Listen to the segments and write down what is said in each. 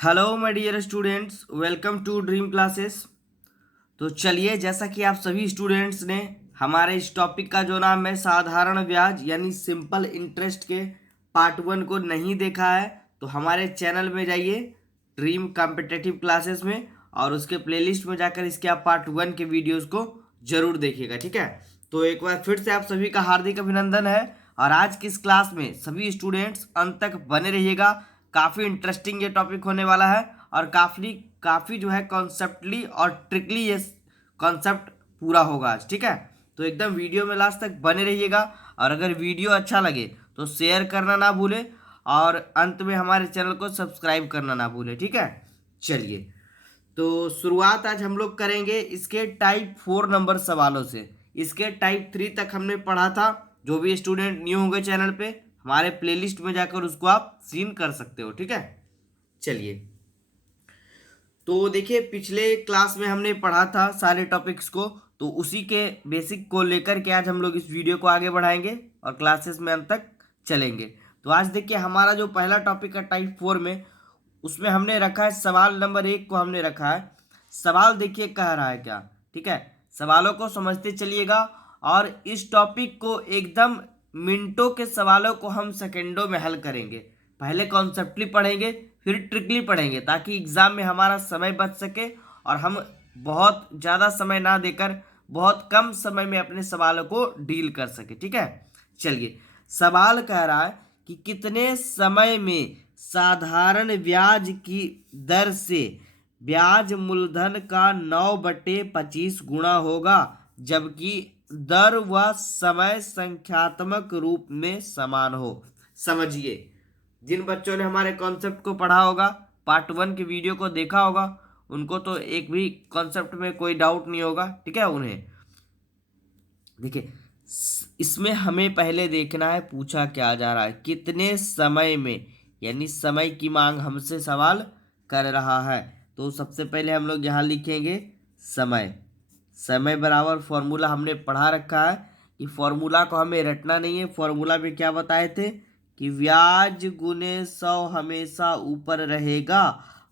Hello my dear students, welcome to dream classes. तो चलिए, जैसा कि आप सभी स्टूडेंट्स ने हमारे इस टॉपिक का जो नाम है साधारण ब्याज यानी सिंपल इंटरेस्ट के पार्ट 1 को नहीं देखा है, तो हमारे चैनल में जाइए ड्रीम कॉम्पिटिटिव क्लासेस में और उसके प्लेलिस्ट में जाकर इसके आप पार्ट 1 के वीडियोस को जरूर देखिएगा। ठीक है, तो एक बार फिर से आप सभी का हार्दिक अभिनंदन है और आज की इस क्लास में सभी स्टूडेंट्स अंत तक बने रहिएगा। काफ़ी इंटरेस्टिंग ये टॉपिक होने वाला है और काफ़ी काफ़ी जो है कॉन्सेप्टली और ट्रिकली ये कॉन्सेप्ट पूरा होगा आज। ठीक है, तो एकदम वीडियो में लास्ट तक बने रहिएगा और अगर वीडियो अच्छा लगे तो शेयर करना ना भूले और अंत में हमारे चैनल को सब्सक्राइब करना ना भूले। ठीक है, चलिए, तो शुरुआत आज हम लोग करेंगे इसके टाइप 4 नंबर सवालों से। इसके टाइप 3 तक हमने पढ़ा था। जो भी स्टूडेंट न्यू होंगे चैनल पे, हमारे प्लेलिस्ट में जाकर उसको आप सीन कर सकते हो। ठीक है, चलिए, तो देखिए पिछले क्लास में हमने पढ़ा था सारे टॉपिक्स को, तो उसी के बेसिक को लेकर के आज हम लोग इस वीडियो को आगे बढ़ाएंगे और क्लासेस में अंत तक चलेंगे। तो आज देखिए हमारा जो पहला टॉपिक है टाइप 4 में, उसमें हमने रखा है सवाल नंबर 1 को हमने रखा है। सवाल देखिए कह रहा है क्या। ठीक है, सवालों को समझते चलिएगा और इस टॉपिक को एकदम मिनटों के सवालों को हम सेकेंडों में हल करेंगे। पहले कॉन्सेप्टली पढ़ेंगे फिर ट्रिकली पढ़ेंगे ताकि एग्जाम में हमारा समय बच सके और हम बहुत ज़्यादा समय ना देकर बहुत कम समय में अपने सवालों को डील कर सके। ठीक है, चलिए, सवाल कह रहा है कि कितने समय में साधारण ब्याज की दर से ब्याज मूलधन का 9/25 गुणा होगा जबकि दर व समय संख्यात्मक रूप में समान हो। समझिए, जिन बच्चों ने हमारे कॉन्सेप्ट को पढ़ा होगा, पार्ट 1 के वीडियो को देखा होगा, उनको तो एक भी कॉन्सेप्ट में कोई डाउट नहीं होगा। ठीक है, उन्हें देखिए इसमें हमें पहले देखना है पूछा क्या जा रहा है, कितने समय में, यानी समय की मांग हमसे सवाल कर रहा है। तो सबसे पहले हम लोग यहाँ लिखेंगे समय। समय बराबर फॉर्मूला हमने पढ़ा रखा है कि फॉर्मूला को हमें रटना नहीं है। फॉर्मूला में क्या बताए थे कि ब्याज गुने 100 हमेशा ऊपर रहेगा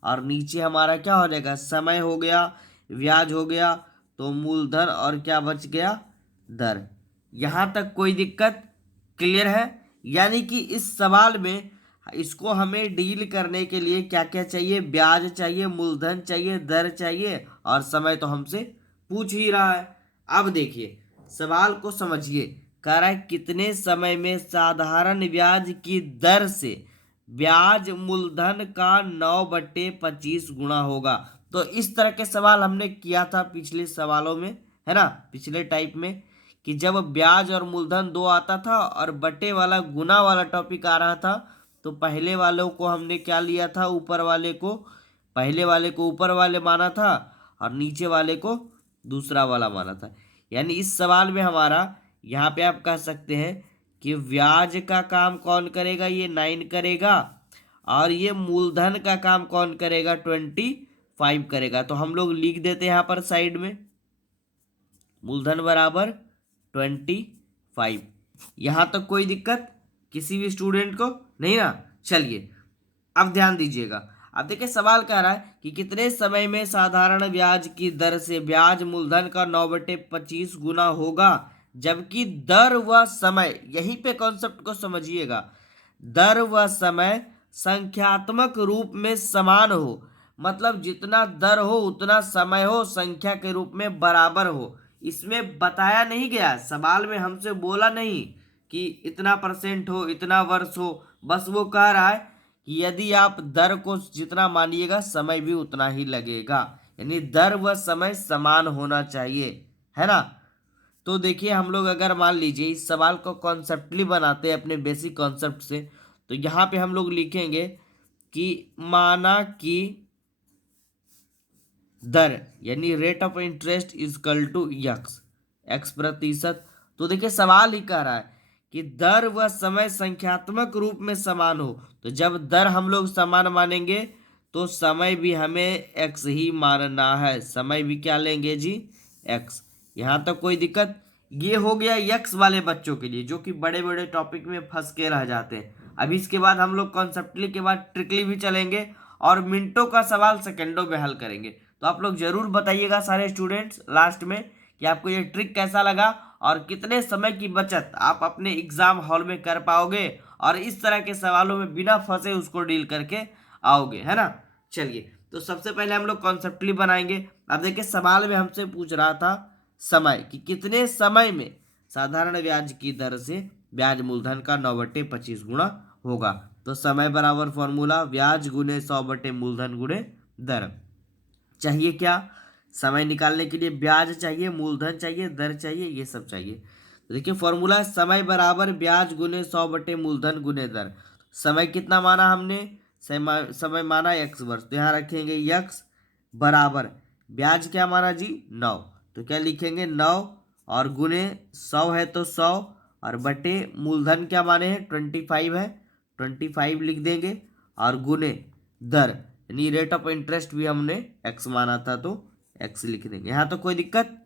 और नीचे हमारा क्या हो जाएगा, समय हो गया, ब्याज हो गया, तो मूलधन और क्या बच गया, दर। यहाँ तक कोई दिक्कत क्लियर है? यानी कि इस सवाल में इसको हमें डील करने के लिए क्या क्या चाहिए, ब्याज चाहिए, मूलधन चाहिए, दर चाहिए और समय तो हमसे पूछ ही रहा है। अब देखिए सवाल को समझिए, कह रहा है कितने समय में साधारण ब्याज की दर से ब्याज मूलधन का 9/25 गुणा होगा। तो इस तरह के सवाल हमने किया था पिछले सवालों में, है ना, पिछले टाइप में, कि जब ब्याज और मूलधन दो आता था और बटे वाला गुना वाला टॉपिक आ रहा था, तो पहले वालों को हमने क्या लिया था, ऊपर वाले को, पहले वाले को ऊपर वाले माना था और नीचे वाले को दूसरा वाला माना था। यानी इस सवाल में हमारा यहाँ पे आप कह सकते हैं कि ब्याज का काम कौन करेगा, ये 9 करेगा और ये मूलधन का काम कौन करेगा, 25 करेगा। तो हम लोग लिख देते हैं यहाँ पर साइड में मूलधन बराबर 25। यहाँ तक कोई दिक्कत किसी भी स्टूडेंट को नहीं ना? चलिए, अब ध्यान दीजिएगा। अब देखिए सवाल कह रहा है कि कितने समय में साधारण ब्याज की दर से ब्याज मूलधन का 9/25 गुना होगा जबकि दर व समय, यहीं पे कॉन्सेप्ट को समझिएगा, दर व समय संख्यात्मक रूप में समान हो। मतलब जितना दर हो उतना समय हो संख्या के रूप में बराबर हो। इसमें बताया नहीं गया, सवाल में हमसे बोला नहीं कि इतना परसेंट हो, इतना वर्ष हो, बस वो कह रहा है कि यदि आप दर को जितना मानिएगा समय भी उतना ही लगेगा, यानी दर व समय समान होना चाहिए, है ना। तो देखिए हम लोग अगर मान लीजिए इस सवाल को कॉन्सेप्टली बनाते हैं अपने बेसिक कॉन्सेप्ट से, तो यहाँ पे हम लोग लिखेंगे कि माना कि दर यानी rate of interest equal to X, X प्रतिशत। तो देखिए सवाल ही कह रहा है कि दर व समय संख्यात्मक रूप में समान हो, तो जब दर हम लोग समान मानेंगे तो समय भी हमें एक्स ही मानना है। समय भी क्या लेंगे जी, एक्स। यहाँ तक कोई दिक्कत? ये हो गया यक्स वाले बच्चों के लिए जो कि बड़े बड़े टॉपिक में फंस के रह जाते हैं। अभी इसके बाद हम लोग कॉन्सेप्टली के बाद ट्रिकली भी चलेंगे और मिनटों का सवाल सेकंडों में हल करेंगे। तो आप लोग जरूर बताइएगा सारे स्टूडेंट्स लास्ट में कि आपको ये ट्रिक कैसा लगा और कितने समय की बचत आप अपने एग्जाम हॉल में कर पाओगे और इस तरह के सवालों में बिना फंसे उसको डील करके आओगे, है ना। चलिए, तो सबसे पहले हम लोग कॉन्सेप्टली बनाएंगे। अब देखिए, सवाल में हमसे पूछ रहा था समय कि कितने समय में साधारण ब्याज की दर से ब्याज मूलधन का 9/25 गुणा होगा। तो समय बराबर फॉर्मूला ब्याज गुने 100 मूलधन गुणे दर। चाहिए क्या? समय निकालने के लिए ब्याज चाहिए, मूलधन चाहिए, दर चाहिए, ये सब चाहिए। तो देखिए फॉर्मूला समय बराबर ब्याज गुने 100 मूलधन गुने दर। समय कितना माना हमने? समय माना x वर्ष, तो यहाँ रखेंगे x बराबर ब्याज क्या माना जी? 9। तो क्या लिखेंगे? 9 और गुने 100 है तो 100 और बटे मूलधन क्या माने हैं? 25 है, 25 लिख देंगे और गुने दर यानी रेट ऑफ इंटरेस्ट भी हमने x माना था तो x लिख देंगे। यहाँ तो कोई दिक्कत?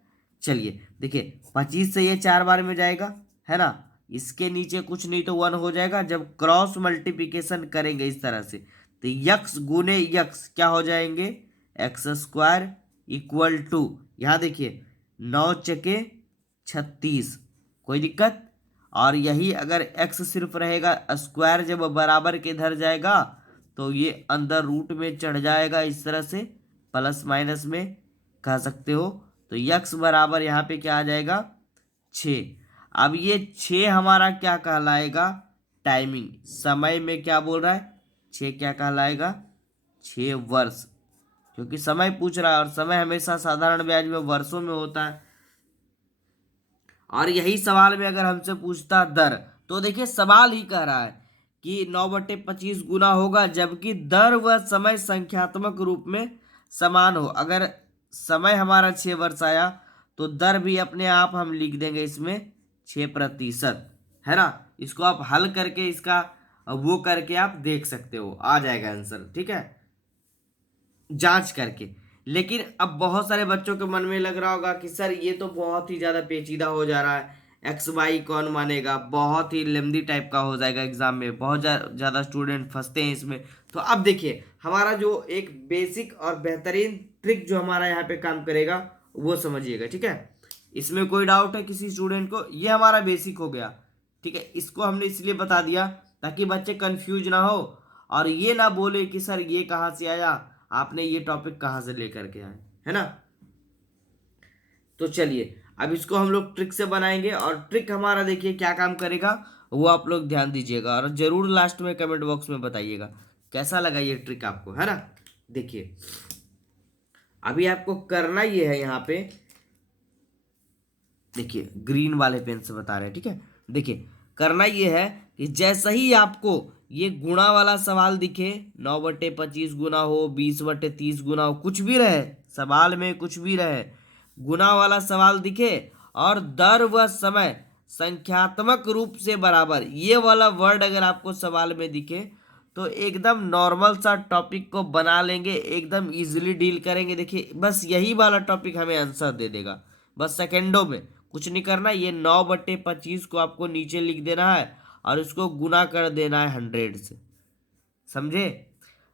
चलिए देखिए, 25 से ये 4 बार में जाएगा, है ना। इसके नीचे कुछ नहीं तो 1 हो जाएगा। जब क्रॉस मल्टीप्लिकेशन करेंगे इस तरह से तो x गुने x क्या हो जाएंगे? x² इक्वल टू, यहाँ देखिए 9 चके 36, कोई दिक्कत? और यही अगर x सिर्फ रहेगा, स्क्वायर जब बराबर के इधर जाएगा तो ये अंदर रूट में चढ़ जाएगा इस तरह से, प्लस माइनस में कह सकते हो। तो x बराबर यहाँ पे क्या आ जाएगा? 6। अब ये 6 हमारा क्या कहलाएगा? टाइमिंग, समय में क्या बोल रहा है? 6 क्या कहलाएगा? 6 वर्ष, क्योंकि समय पूछ रहा है और समय हमेशा साधारण ब्याज में वर्षों में होता है। और यही सवाल में अगर हमसे पूछता दर, तो देखिए सवाल ही कह रहा है कि 9/25 गुना होगा, जबकि दर व समय संख्यात्मक रूप में समान हो। अगर समय हमारा 6 वर्ष आया तो दर भी अपने आप हम लिख देंगे इसमें 6%, है ना। इसको आप हल करके इसका वो करके आप देख सकते हो, आ जाएगा आंसर, ठीक है, जांच करके। लेकिन अब बहुत सारे बच्चों के मन में लग रहा होगा कि सर ये तो बहुत ही ज़्यादा पेचीदा हो जा रहा है, एक्स वाई कौन मानेगा, बहुत ही लेंदी टाइप का हो जाएगा एग्जाम में, बहुत ज़्यादा स्टूडेंट फंसते हैं इसमें। तो अब देखिए, हमारा जो एक बेसिक और बेहतरीन ट्रिक जो हमारा यहाँ पे काम करेगा वो समझिएगा, ठीक है। इसमें कोई डाउट है किसी स्टूडेंट को? ये हमारा बेसिक हो गया, ठीक है। इसको हमने इसलिए बता दिया ताकि बच्चे कंफ्यूज ना हो और ये ना बोले कि सर ये कहाँ से आया, आपने ये टॉपिक कहाँ से लेकर के आए, है ना। तो चलिए अब इसको हम लोग ट्रिक से बनाएंगे और ट्रिक हमारा देखिए क्या काम करेगा वो आप लोग ध्यान दीजिएगा और जरूर लास्ट में कमेंट बॉक्स में बताइएगा कैसा लगा ये ट्रिक आपको, है ना। देखिए अभी आपको करना ये है, यहाँ पे देखिए ग्रीन वाले पेन से बता रहे हैं, ठीक है। देखिए करना ये है कि जैसे ही आपको ये गुणा वाला सवाल दिखे, 9/25 गुना हो, 20/30 गुना हो, कुछ भी रहे सवाल में, कुछ भी रहे, गुना वाला सवाल दिखे और दर व समय संख्यात्मक रूप से बराबर, ये वाला वर्ड अगर आपको सवाल में दिखे तो एकदम नॉर्मल सा टॉपिक को बना लेंगे, एकदम इजीली डील करेंगे। देखिए बस यही वाला टॉपिक हमें आंसर दे देगा, बस सेकेंडों में, कुछ नहीं करना। ये 9/25 को आपको नीचे लिख देना है और इसको गुना कर देना है 100 से, समझे।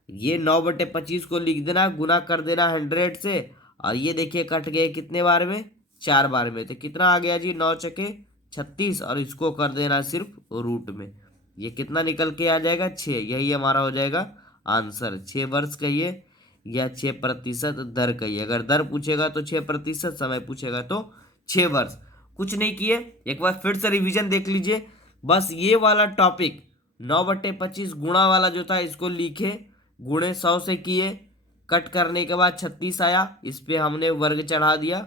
ये 9/25 को लिख देना, गुना कर देना 100 से और ये देखिए कट गए कितने बार में? 4 बार में। तो कितना आ गया जी? 9 चके 36 और इसको कर देना सिर्फ रूट में, ये कितना निकल के आ जाएगा? 6। यही हमारा हो जाएगा आंसर। 6 वर्ष कहिए या 6% दर कहिए। अगर दर पूछेगा तो 6%, समय पूछेगा तो 6 वर्ष। कुछ नहीं किए, एक बार फिर से रिवीजन देख लीजिए। बस ये वाला टॉपिक 9/25 गुणा वाला जो था इसको लिखे, गुणे 100 से किए, कट करने के बाद 36 आया, इस पे हमने वर्ग चढ़ा दिया,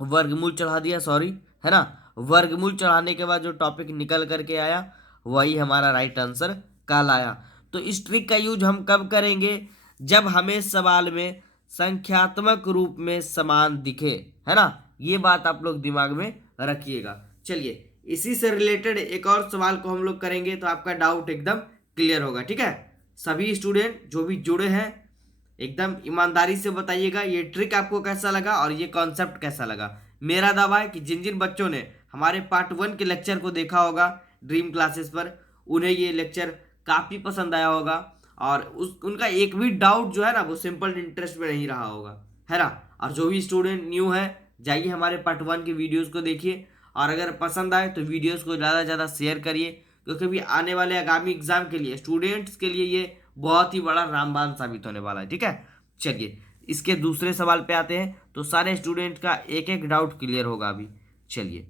वर्गमूल चढ़ा दिया, सॉरी, है ना। वर्गमूल चढ़ाने के बाद जो टॉपिक निकल करके आया वही हमारा राइट आंसर कहलाया। तो इस ट्रिक का यूज हम कब करेंगे? जब हमें सवाल में संख्यात्मक रूप में समान दिखे, है ना। ये बात आप लोग दिमाग में रखिएगा। चलिए इसी से रिलेटेड एक और सवाल को हम लोग करेंगे तो आपका डाउट एकदम क्लियर होगा, ठीक है। सभी स्टूडेंट जो भी जुड़े हैं एकदम ईमानदारी से बताइएगा ये ट्रिक आपको कैसा लगा और ये कॉन्सेप्ट कैसा लगा। मेरा दावा है कि जिन जिन बच्चों ने हमारे पार्ट 1 के लेक्चर को देखा होगा ड्रीम क्लासेस पर, उन्हें ये लेक्चर काफ़ी पसंद आया होगा और उनका एक भी डाउट जो है ना वो सिंपल इंटरेस्ट में नहीं रहा होगा, है ना। और जो भी स्टूडेंट न्यू है, जाइए हमारे पार्ट 1 की वीडियोस को देखिए, और अगर पसंद आए तो वीडियोस को ज़्यादा से ज़्यादा शेयर करिए, क्योंकि भी आने वाले आगामी एग्जाम के लिए स्टूडेंट्स के लिए ये बहुत ही बड़ा रामबाण साबित होने वाला है। ठीक है, चलिए इसके दूसरे सवाल पे आते हैं। तो सारे स्टूडेंट का एक एक डाउट क्लियर होगा अभी। चलिए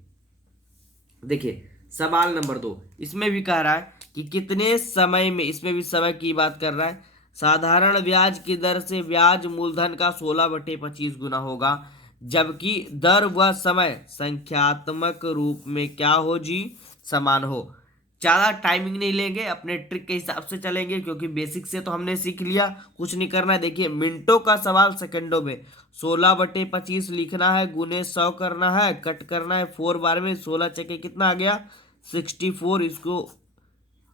देखिए सवाल नंबर 2, इसमें भी कह रहा है कि कितने समय में, इसमें भी समय की बात कर रहा है, साधारण ब्याज की दर से ब्याज मूलधन का 16/25 गुना होगा, जबकि दर व समय संख्यात्मक रूप में क्या हो जी, समान हो। ज़्यादा टाइमिंग नहीं लेंगे, अपने ट्रिक के हिसाब से चलेंगे, क्योंकि बेसिक से तो हमने सीख लिया, कुछ नहीं करना है। देखिए मिनटों का सवाल सेकंडों में, 16/25 लिखना है, गुने 100 करना है, कट करना है 4 बार में, 16 चके कितना आ गया 64, इसको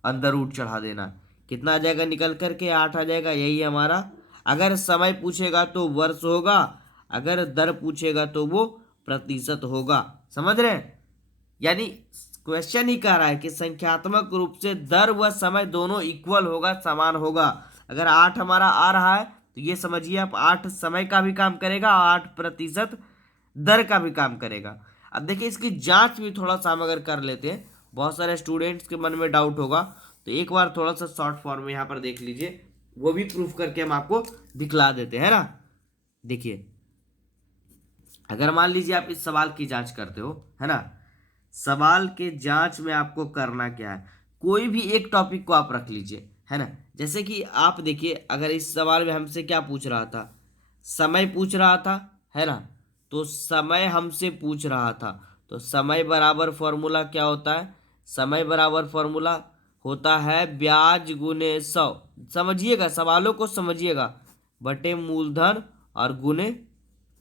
अंदर रूट चढ़ा देना, कितना आ जाएगा निकल करके 8 आ जाएगा, यही हमारा। अगर समय पूछेगा तो वर्ष होगा, अगर दर पूछेगा तो वो प्रतिशत होगा। समझ रहे हैं, यानी क्वेश्चन ही कह रहा है कि संख्यात्मक रूप से दर व समय दोनों इक्वल होगा, समान होगा। अगर 8 हमारा आ रहा है तो ये समझिए आप 8 समय का भी काम करेगा और 8% दर का भी काम करेगा। अब देखिए इसकी जांच भी थोड़ा सा हम अगर कर लेते हैं, बहुत सारे स्टूडेंट्स के मन में डाउट होगा, तो एक बार थोड़ा सा शॉर्ट फॉर्म में यहाँ पर देख लीजिए, वो भी प्रूफ करके हम आपको दिखला देते हैं ना। देखिए अगर मान लीजिए आप इस सवाल की जांच करते हो, है ना, सवाल के जांच में आपको करना क्या है, कोई भी एक टॉपिक को आप रख लीजिए, है ना। जैसे कि आप देखिए अगर इस सवाल में हमसे क्या पूछ रहा था, समय पूछ रहा था, है ना, तो समय हमसे पूछ रहा था, तो समय बराबर फॉर्मूला क्या होता है, समय बराबर फॉर्मूला होता है ब्याज गुने 100, समझिएगा सवालों को समझिएगा, बटे मूलधन और गुने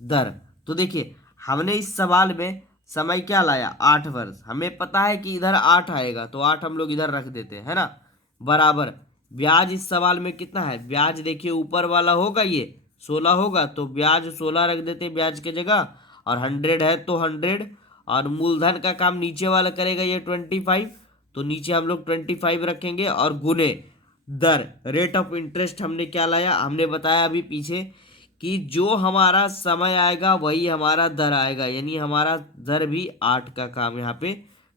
दर। तो देखिए हमने इस सवाल में समय क्या लाया 8 वर्ष, हमें पता है कि इधर 8 आएगा, तो 8 हम लोग इधर रख देते हैं, है ना, बराबर ब्याज इस सवाल में कितना है, ब्याज देखिए ऊपर वाला होगा ये 16 होगा, तो ब्याज 16 रख देते हैं ब्याज के जगह, और 100 है तो 100, और मूलधन का काम नीचे वाला करेगा ये 25, तो नीचे हम लोग 25 रखेंगे, और गुने दर रेट ऑफ इंटरेस्ट हमने क्या लाया, हमने बताया अभी पीछे कि जो हमारा समय आएगा वही हमारा दर आएगा, यानी हमारा दर भी 8 का काम यहाँ पे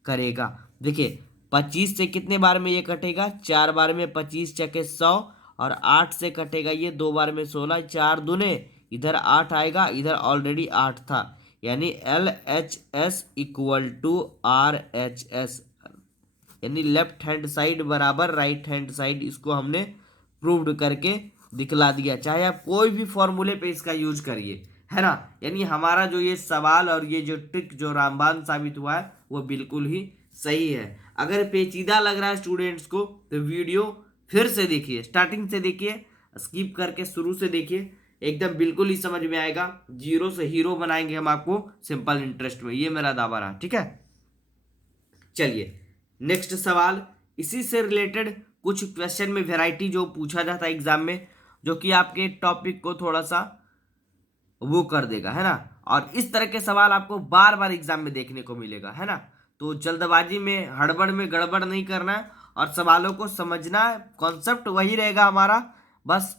करेगा। देखिए 25 से कितने बार में ये कटेगा, 4 बार में, 25 चके 100, और 8 से कटेगा ये 2 बार में 16, 4 दूने, इधर 8 आएगा, इधर ऑलरेडी 8 था, यानी LHS इक्वल टू RHS, यानी लेफ्ट हैंड साइड बराबर राइट हैंड साइड, इसको हमने प्रूव्ड करके दिखला दिया। चाहे आप कोई भी फॉर्मूले पे इसका यूज करिए, है ना, यानी हमारा जो ये सवाल और ये जो ट्रिक जो रामबाण साबित हुआ है वो बिल्कुल ही सही है। अगर पेचीदा लग रहा है स्टूडेंट्स को तो वीडियो फिर से देखिए, स्टार्टिंग से देखिए, स्किप करके शुरू से देखिए, एकदम बिल्कुल ही समझ में आएगा। जीरो से हीरो बनाएंगे हम आपको सिंपल इंटरेस्ट में, ये मेरा दावा रहा। ठीक है, चलिए नेक्स्ट सवाल, इसी से रिलेटेड कुछ क्वेश्चन में वैरायटी जो पूछा जाता है एग्जाम में, जो कि आपके टॉपिक को थोड़ा सा वो कर देगा, है ना, और इस तरह के सवाल आपको बार बार एग्जाम में देखने को मिलेगा, है ना। तो जल्दबाजी में हड़बड़ में गड़बड़ नहीं करना है, और सवालों को समझना है, कॉन्सेप्ट वही रहेगा हमारा, बस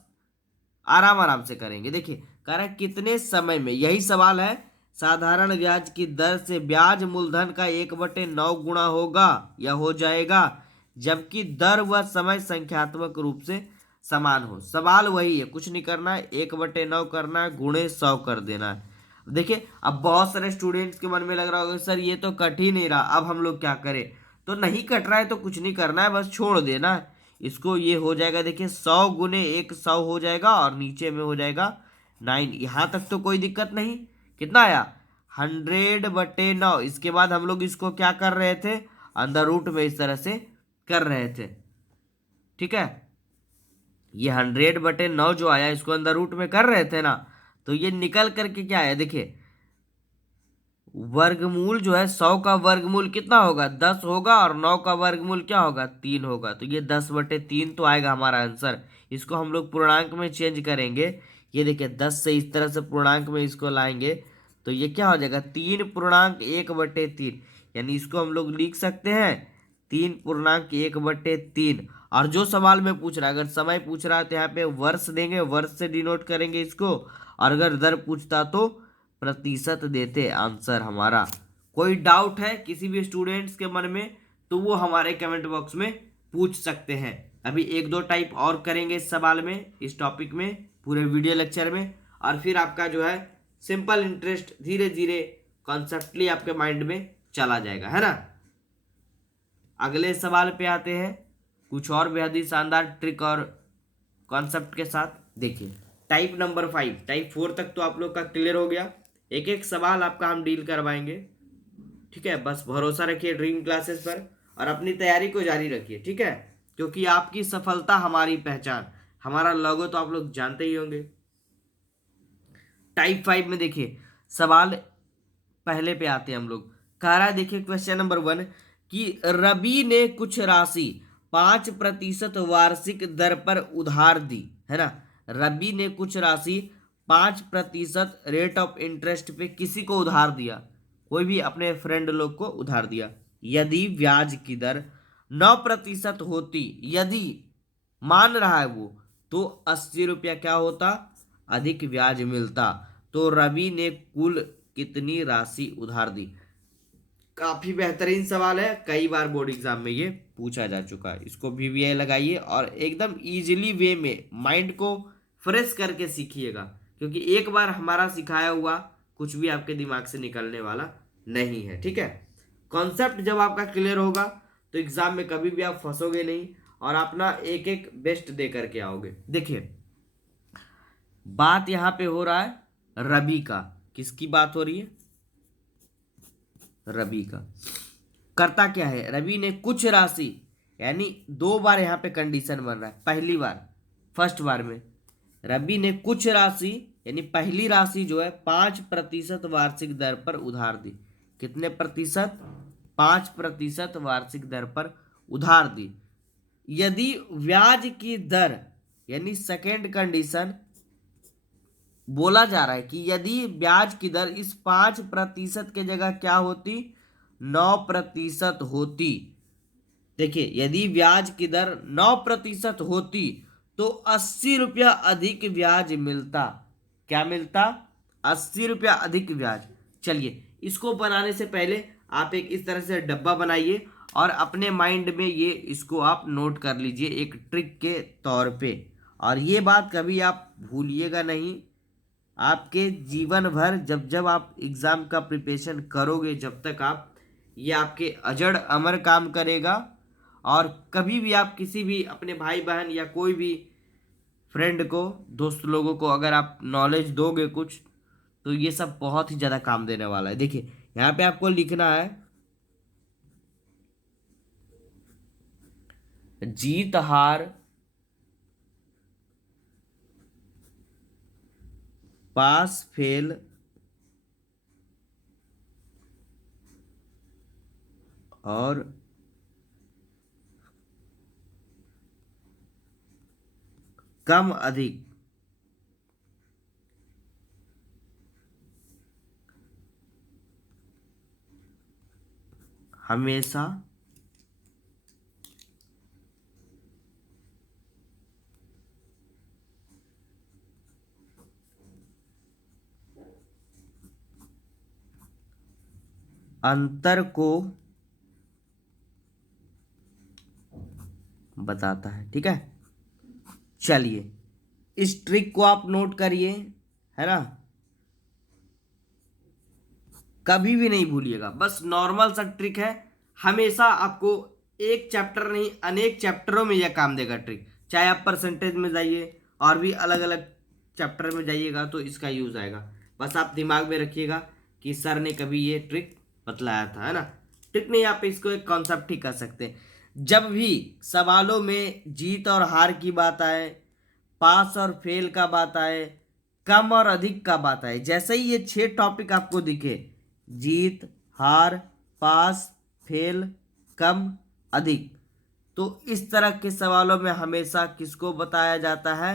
आराम आराम से करेंगे। देखिए कह रहा है कितने समय में, यही सवाल है, साधारण ब्याज की दर से ब्याज मूलधन का 1/9 गुणा होगा या हो जाएगा, जबकि दर व समय संख्यात्मक रूप से समान हो। सवाल वही है, कुछ नहीं करना है, 1/9 करना है, गुणे 100 कर देना है। देखिए अब बहुत सारे स्टूडेंट्स के मन में लग रहा होगा सर ये तो कट ही नहीं रहा, अब हम लोग क्या करें, तो नहीं कट रहा है तो कुछ नहीं करना है, बस छोड़ देना है इसको। ये हो जाएगा, देखिए 100 गुने 1 100 हो जाएगा, और नीचे में हो जाएगा 9, यहाँ तक तो कोई दिक्कत नहीं। कितना आया 100/9, इसके बाद हम लोग इसको क्या कर रहे थे, अंदर रूट में इस तरह से कर रहे थे। ठीक है, ये 100/9 जो आया इसको अंदर रूट में कर रहे थे ना, तो ये निकल करके क्या है, देखिए वर्गमूल जो है 100 का वर्गमूल कितना होगा 10 होगा, और 9 का वर्गमूल क्या होगा 3 होगा, तो ये 10/3 तो आएगा हमारा आंसर। इसको हम लोग पूर्णांक में चेंज करेंगे, ये देखिए 10 से इस तरह से पूर्णांक में इसको लाएंगे, तो ये क्या हो जाएगा 3 पूर्णांक 1/3, यानी इसको हम लोग लिख सकते हैं 3.1/3। और जो सवाल में पूछ रहा है, अगर समय पूछ रहा है तो यहाँ पे वर्ष देंगे, वर्ष से डिनोट करेंगे इसको। और अगर दर पूछता तो प्रतिशत देते आंसर हमारा। कोई डाउट है किसी भी स्टूडेंट्स के मन में तो वो हमारे कमेंट बॉक्स में पूछ सकते हैं। अभी एक दो टाइप और करेंगे इस सवाल में, इस टॉपिक में, पूरे वीडियो लेक्चर में। और फिर आपका जो है सिंपल इंटरेस्ट धीरे धीरे कॉन्सेप्टली आपके माइंड में चला जाएगा, है ना। अगले सवाल पे आते हैं कुछ और बेहद ही शानदार ट्रिक और कॉन्सेप्ट के साथ। देखिए टाइप नंबर 5, टाइप 4 तक तो आप लोग का क्लियर हो गया। एक एक सवाल आपका हम डील करवाएंगे, ठीक है। बस भरोसा रखिए ड्रीम क्लासेस पर और अपनी तैयारी को जारी रखिए, ठीक है। क्योंकि आपकी सफलता हमारी पहचान, हमारा लोगो तो आप लोग जानते ही होंगे। टाइप 5 में देखिए सवाल पहले पे आते हैं हम लोग। कह रहा है देखिए क्वेश्चन नंबर 1 कि रवि ने कुछ राशि 5% वार्षिक दर पर उधार दी, है ना। रवि ने कुछ राशि 5% रेट ऑफ इंटरेस्ट पे किसी को उधार दिया, कोई भी अपने फ्रेंड लोग को उधार दिया। यदि ब्याज की दर 9% होती, यदि मान रहा है वो, तो 80 रुपया क्या होता, अधिक ब्याज मिलता। तो रवि ने कुल कितनी राशि उधार दी। काफी बेहतरीन सवाल है, कई बार बोर्ड एग्जाम में ये पूछा जा चुका है। इसको VVI लगाइए और एकदम इजीली वे में माइंड को फ्रेश करके सीखिएगा, क्योंकि एक बार हमारा सिखाया हुआ कुछ भी आपके दिमाग से निकलने वाला नहीं है, ठीक है। कॉन्सेप्ट जब आपका क्लियर होगा तो एग्जाम में कभी भी आप फंसोगे नहीं और अपना एक एक बेस्ट दे करके आओगे। देखिए बात यहां पे हो रहा है रवि का, किसकी बात हो रही है, रवि का। करता क्या है, रवि ने कुछ राशि, यानी दो बार यहाँ पे कंडीशन बन रहा है। पहली बार, फर्स्ट बार में रवि ने कुछ राशि, यानी पहली राशि जो है 5% वार्षिक दर पर उधार दी। कितने प्रतिशत, 5% वार्षिक दर पर उधार दी। यदि ब्याज की दर, यानी सेकेंड कंडीशन बोला जा रहा है कि यदि ब्याज की दर इस 5% के जगह क्या होती, 9% होती। देखिए यदि ब्याज की दर 9% होती तो 80 रुपया अधिक ब्याज मिलता। क्या मिलता, 80 रुपया अधिक ब्याज। चलिए इसको बनाने से पहले आप एक इस तरह से डब्बा बनाइए और अपने माइंड में ये इसको आप नोट कर लीजिए एक ट्रिक के तौर पे। और ये बात कभी आप भूलिएगा नहीं, आपके जीवन भर जब जब आप एग्ज़ाम का प्रिपरेशन करोगे, जब तक आप, ये आपके अजड़ अमर काम करेगा। और कभी भी आप किसी भी अपने भाई बहन या कोई भी फ्रेंड को, दोस्त लोगों को अगर आप नॉलेज दोगे कुछ, तो ये सब बहुत ही ज़्यादा काम देने वाला है। देखिए यहाँ पे आपको लिखना है जीत हार, पास फेल और कम अधिक हमेशा अंतर को बताता है, ठीक है। चलिए इस ट्रिक को आप नोट करिए, है ना, कभी भी नहीं भूलिएगा। बस नॉर्मल सा ट्रिक है, हमेशा आपको एक चैप्टर नहीं अनेक चैप्टरों में यह काम देगा ट्रिक। चाहे आप परसेंटेज में जाइए और भी अलग अलग चैप्टर में जाइएगा तो इसका यूज आएगा। बस आप दिमाग में रखिएगा कि सर ने कभी ये ट्रिक बतलाया था, है ना। ट्रिक नहीं, आप इसको एक कॉन्सेप्ट ही कर सकते हैं। जब भी सवालों में जीत और हार की बात आए, पास और फेल का बात आए, कम और अधिक का बात आए, जैसे ही ये 6 टॉपिक आपको दिखे, जीत, हार, पास, फेल, कम, अधिक, तो इस तरह के सवालों में हमेशा किसको बताया जाता है,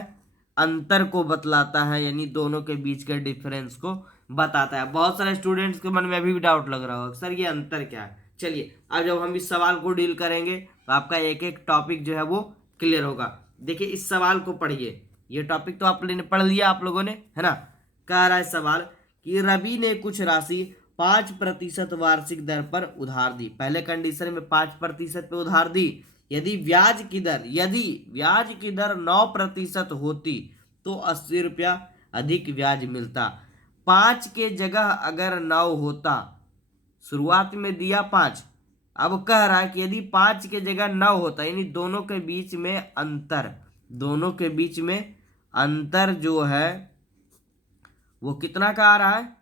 अंतर को बतलाता है, यानी दोनों के बीच के डिफरेंस को बताता है। बहुत सारे स्टूडेंट्स के मन में अभी भी डाउट लग रहा होगा सर ये अंतर क्या है। चलिए अब जब हम इस सवाल को डील करेंगे तो आपका एक एक टॉपिक जो है वो क्लियर होगा। देखिए इस सवाल को पढ़िए, ये टॉपिक तो आपने पढ़ लिया आप लोगों ने, है ना। कह रहा है सवाल कि रवि ने कुछ राशि 5% वार्षिक दर पर उधार दी। पहले कंडीशन में 5% पे उधार दी। यदि ब्याज की दर 9% होती तो 80 रुपया अधिक ब्याज मिलता। 5 के जगह अगर 9 होता, शुरुआत में दिया 5, अब कह रहा है कि यदि 5 के जगह 9 होता, यानी दोनों के बीच में अंतर जो है वो कितना का आ रहा है,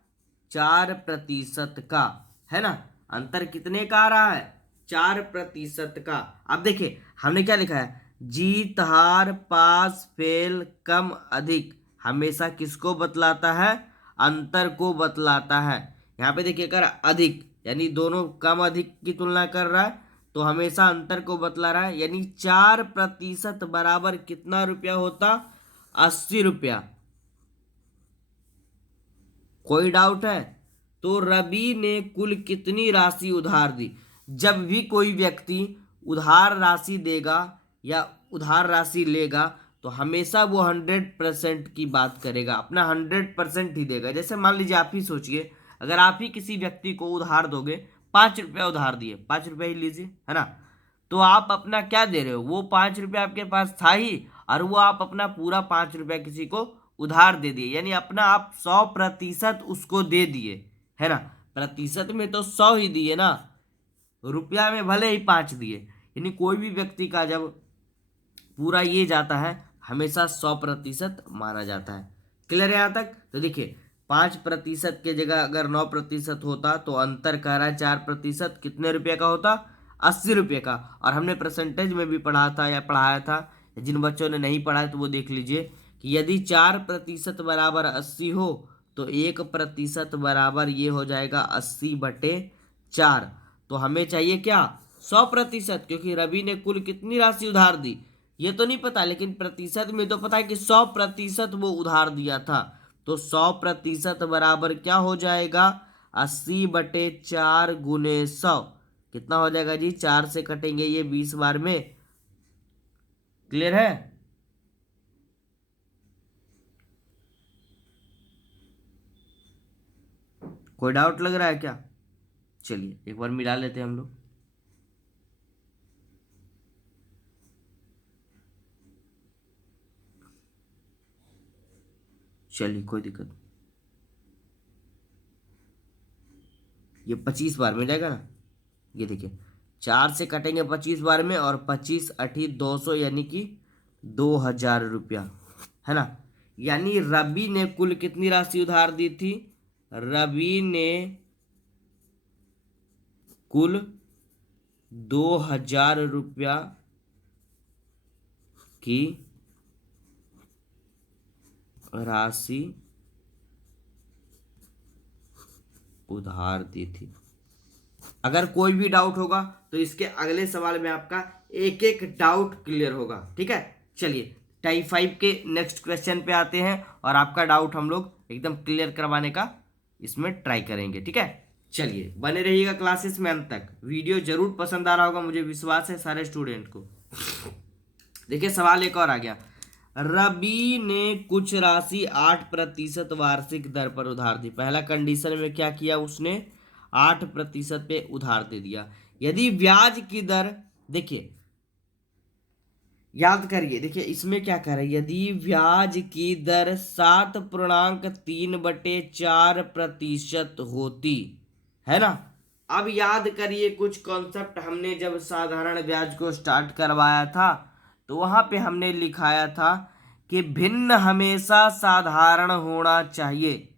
4% का, है ना। अंतर कितने का आ रहा है, 4% का। अब देखिए हमने क्या लिखा है, जीत हार पास फेल कम अधिक हमेशा किसको बतलाता है, अंतर को बतलाता है। यहाँ पे देखिए कर अधिक, यानी दोनों कम अधिक की तुलना कर रहा है तो हमेशा अंतर को बतला रहा है। यानी 4% बराबर कितना रुपया होता, 80 रुपया। कोई डाउट है। तो रवि ने कुल कितनी राशि उधार दी। जब भी कोई व्यक्ति उधार राशि देगा या उधार राशि लेगा तो हमेशा वो 100% की बात करेगा, अपना 100% ही देगा। जैसे मान लीजिए आप ही सोचिए, अगर आप ही किसी व्यक्ति को उधार दोगे, 5 रुपया उधार दिए, 5 रुपया ही लीजिए, है ना। तो आप अपना क्या दे रहे हो, वो 5 रुपया आपके पास था ही और वो आप अपना पूरा 5 रुपया किसी को उधार दे दिए, यानी अपना आप 100% उसको दे दिए, है ना। प्रतिशत में तो 100 ही दिए ना, रुपया में भले ही 5 दिए। यानी कोई भी व्यक्ति का जब पूरा ये जाता है हमेशा 100% माना जाता है। क्लियर है यहाँ तक। तो देखिए 5% के जगह अगर 9% होता तो अंतर कह रहा है 4%, कितने रुपये का होता, 80 रुपये का। और हमने परसेंटेज में भी पढ़ा था या पढ़ाया था, जिन बच्चों ने नहीं पढ़ा है तो वो देख लीजिए कि यदि 4% बराबर 80 हो तो 1% बराबर ये हो जाएगा 80/4। तो हमें चाहिए क्या, 100%, क्योंकि रवि ने कुल कितनी राशि उधार दी ये तो नहीं पता, लेकिन प्रतिशत में तो पता है कि 100% वो उधार दिया था। तो 100% बराबर क्या हो जाएगा, 80/4 गुने 100। कितना हो जाएगा जी, 4 से कटेंगे ये 20 बार में। क्लियर है। कोई डाउट लग रहा है क्या। चलिए एक बार मिला लेते हैं हम लोग। चलिए कोई दिक्कत नहीं। ये 25 बार में जाएगा ना, ये देखिए 4 से कटेंगे 25 बार में, और 25 अठी 200 यानी कि 2000 रुपया, है ना। यानी रवि ने कुल कितनी राशि उधार दी थी, रवि ने कुल 2000 रुपया की राशि उधार दी थी। अगर कोई भी डाउट होगा तो इसके अगले सवाल में आपका एक एक डाउट क्लियर होगा, ठीक है। चलिए टाइप 5 के नेक्स्ट क्वेश्चन पे आते हैं और आपका डाउट हम लोग एकदम क्लियर करवाने का इसमें ट्राई करेंगे, ठीक है। चलिए बने रहिएगा क्लासेस में अंत तक। वीडियो जरूर पसंद आ रहा होगा, मुझे विश्वास है सारे स्टूडेंट को। देखिए सवाल एक और आ गया, रवि ने कुछ राशि 8% वार्षिक दर पर उधार दी। पहला कंडीशन में क्या किया उसने, 8% पे उधार दे दिया। यदि ब्याज की दर, देखिए याद करिए, देखिए इसमें क्या कर रहे हैं, यदि ब्याज की दर 7.3/4% होती, है ना। अब याद करिए कुछ कॉन्सेप्ट हमने जब साधारण ब्याज को स्टार्ट करवाया था तो वहां पे हमने लिखाया था कि भिन्न हमेशा साधारण होना चाहिए।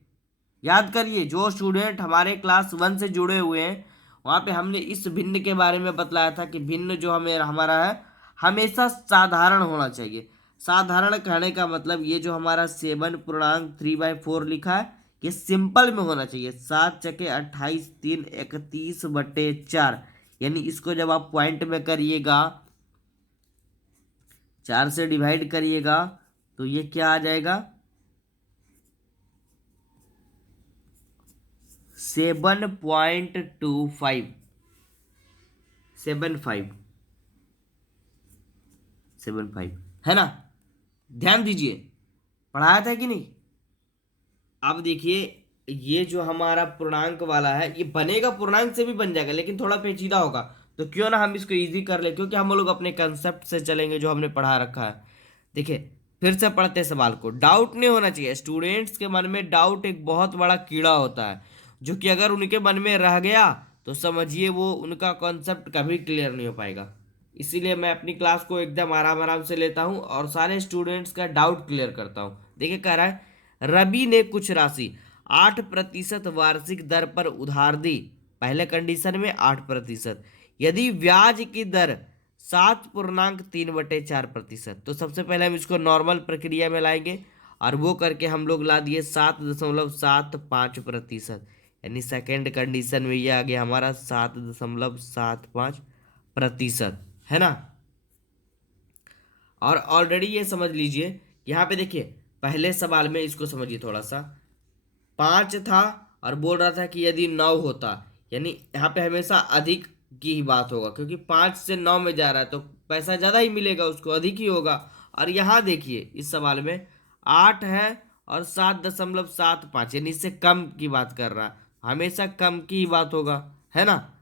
याद करिए जो स्टूडेंट हमारे क्लास 1 से जुड़े हुए हैं वहां पे हमने इस भिन्न के बारे में बतलाया था कि भिन्न जो हमें हमारा है हमेशा साधारण होना चाहिए। साधारण कहने का मतलब ये जो हमारा 7.3/4 लिखा है ये सिंपल में होना चाहिए। 7×28 3 31/4, यानी इसको जब आप पॉइंट में करिएगा 4 से डिवाइड करिएगा तो ये क्या आ जाएगा, 7.25। 75 है ना। ध्यान दीजिए, पढ़ाया था कि नहीं। अब देखिए, ये जो हमारा पूर्णांक वाला है ये बनेगा, पूर्णांक से भी बन जाएगा लेकिन थोड़ा पेचीदा होगा। तो क्यों ना हम इसको इजी कर ले, क्योंकि हम लोग अपने कंसेप्ट से चलेंगे जो हमने पढ़ा रखा है। देखिए, फिर से पढ़ते हैं सवाल को। डाउट नहीं होना चाहिए। स्टूडेंट्स के मन में डाउट एक बहुत बड़ा कीड़ा होता है, जो कि अगर उनके मन में रह गया तो समझिए वो उनका कॉन्सेप्ट कभी क्लियर नहीं हो पाएगा। इसीलिए मैं अपनी क्लास को एकदम आराम आराम से लेता हूँ और सारे स्टूडेंट्स का डाउट क्लियर करता हूँ। देखिए, कह रहा है रवि ने कुछ राशि 8% वार्षिक दर पर उधार दी। पहले कंडीशन में 8%। यदि ब्याज की दर 7.3/4%। तो सबसे पहले हम इसको नॉर्मल प्रक्रिया में लाएंगे और वो करके हम लोग ला दिए 7.75%। यानी सेकेंड कंडीशन में ये आ गया हमारा 7.75%, है ना। और ऑलरेडी ये समझ लीजिए, यहाँ पे देखिए पहले सवाल में इसको समझिए थोड़ा सा। 5 था और बोल रहा था कि यदि 9 होता, यानी यहाँ पे हमेशा अधिक की ही बात होगा, क्योंकि 5 से 9 में जा रहा है तो पैसा ज़्यादा ही मिलेगा उसको, अधिक ही होगा। और यहाँ देखिए इस सवाल में 8 है और 7.75, यानी इससे कम की बात कर रहा है, हमेशा कम की ही बात होगा, है ना।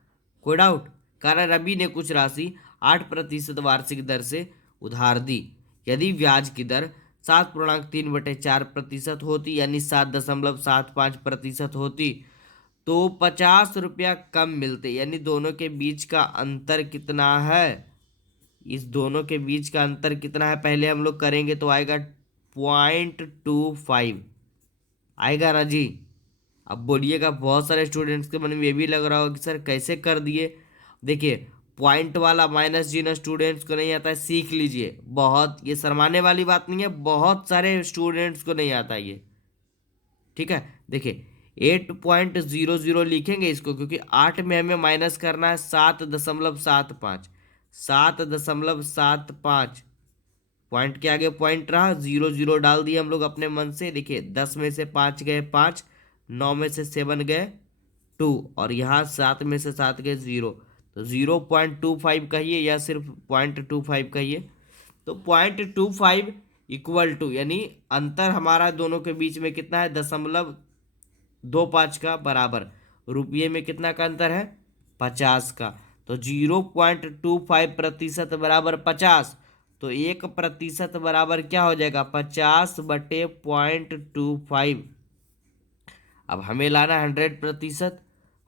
कोई डाउट। कारण रवि ने कुछ राशि 8% वार्षिक दर से उधार दी। यदि ब्याज की दर 7.3/4% होती, यानी 7.75% होती, तो 50 रुपया कम मिलते। यानी दोनों के बीच का अंतर कितना है, इस दोनों के बीच का अंतर कितना है पहले हम लोग करेंगे तो आएगा 0.25 आएगा ना जी। अब बोलिएगा, बहुत सारे स्टूडेंट्स के मन में ये भी लग रहा होगा कि सर कैसे कर दिए। देखिए, पॉइंट वाला माइनस जिन स्टूडेंट्स को नहीं आता है सीख लीजिए, बहुत ये शर्माने वाली बात नहीं है, बहुत सारे स्टूडेंट्स को नहीं आता ये, ठीक है। देखिए 8.00 लिखेंगे इसको, क्योंकि 8 में हमें माइनस करना है 7.75। 7.75 पॉइंट के आगे पॉइंट रहा, 0 0 डाल दिए हम लोग अपने मन से। देखिए 10 में से 5 गए 5, 9 में से 7 गए 2, और यहाँ 7 में से 7 गए 0। तो 0.25 कहिए या सिर्फ 0.25 कहिए। तो 0.25 इक्वल टू, यानी अंतर हमारा दोनों के बीच में कितना है, 0.25 का बराबर। रुपये में कितना का अंतर है, 50 का। तो 0.25% बराबर 50। तो 1% बराबर क्या हो जाएगा, 50/0.25। अब हमें लाना 100%।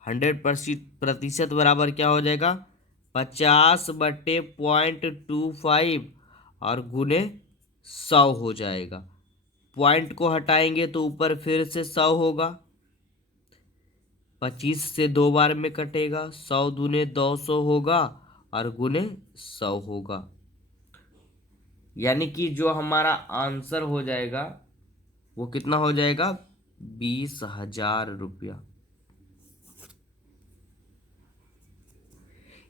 100% बराबर क्या हो जाएगा, 50/0.25 और गुने 100 हो जाएगा। पॉइंट को हटाएंगे तो ऊपर फिर से 100 होगा। 25 से 2 बार में कटेगा, 100 दूने 200 होगा और गुने 100 होगा। यानी कि जो हमारा आंसर हो जाएगा वो कितना हो जाएगा, 20,000 रुपया।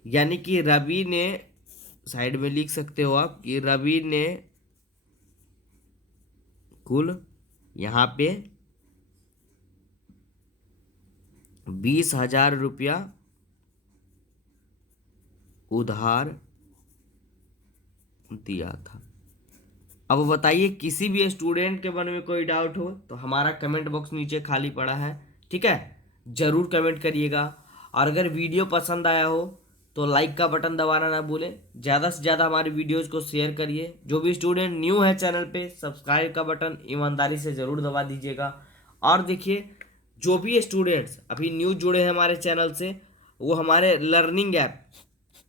यानी कि रवि ने, साइड में लिख सकते हो आप कि रवि ने कुल यहाँ पे 20,000 रुपया उधार दिया था। अब बताइए, किसी भी स्टूडेंट के मन में कोई डाउट हो तो हमारा कमेंट बॉक्स नीचे खाली पड़ा है, ठीक है, जरूर कमेंट करिएगा। और अगर वीडियो पसंद आया हो तो लाइक का बटन दबाना ना भूलें। ज़्यादा से ज़्यादा हमारे वीडियोज़ को शेयर करिए। जो भी स्टूडेंट न्यू है चैनल पे, सब्सक्राइब का बटन ईमानदारी से ज़रूर दबा दीजिएगा। और देखिए, जो भी स्टूडेंट्स अभी न्यू जुड़े हैं हमारे चैनल से, वो हमारे learning app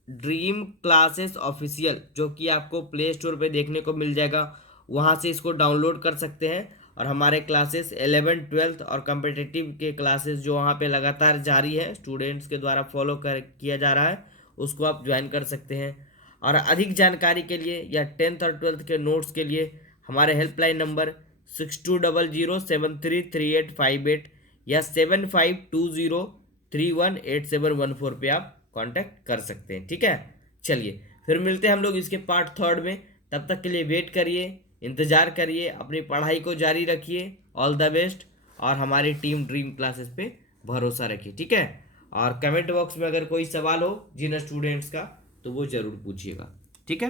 dream classes official, जो कि आपको प्ले स्टोर पे देखने को मिल जाएगा, वहाँ से इसको डाउनलोड कर सकते हैं। और हमारे क्लासेस 11th 12th और कम्पिटिटिव के क्लासेस जो वहाँ पे लगातार जारी है, स्टूडेंट्स के द्वारा फॉलो कर किया जा रहा है, उसको आप ज्वाइन कर सकते हैं। और अधिक जानकारी के लिए या 10th और 12th के नोट्स के लिए हमारे हेल्पलाइन नंबर 6200733858 या 7520318714 पे आप कांटेक्ट कर सकते हैं, ठीक है। चलिए फिर मिलते हैं हम लोग इसके पार्ट 3 में। तब तक के लिए वेट करिए, इंतज़ार करिए, अपनी पढ़ाई को जारी रखिए। All the best. और हमारी टीम ड्रीम क्लासेस पे भरोसा रखिए, ठीक है। और कमेंट बॉक्स में अगर कोई सवाल हो जिन स्टूडेंट्स का तो वो ज़रूर पूछिएगा। ठीक है।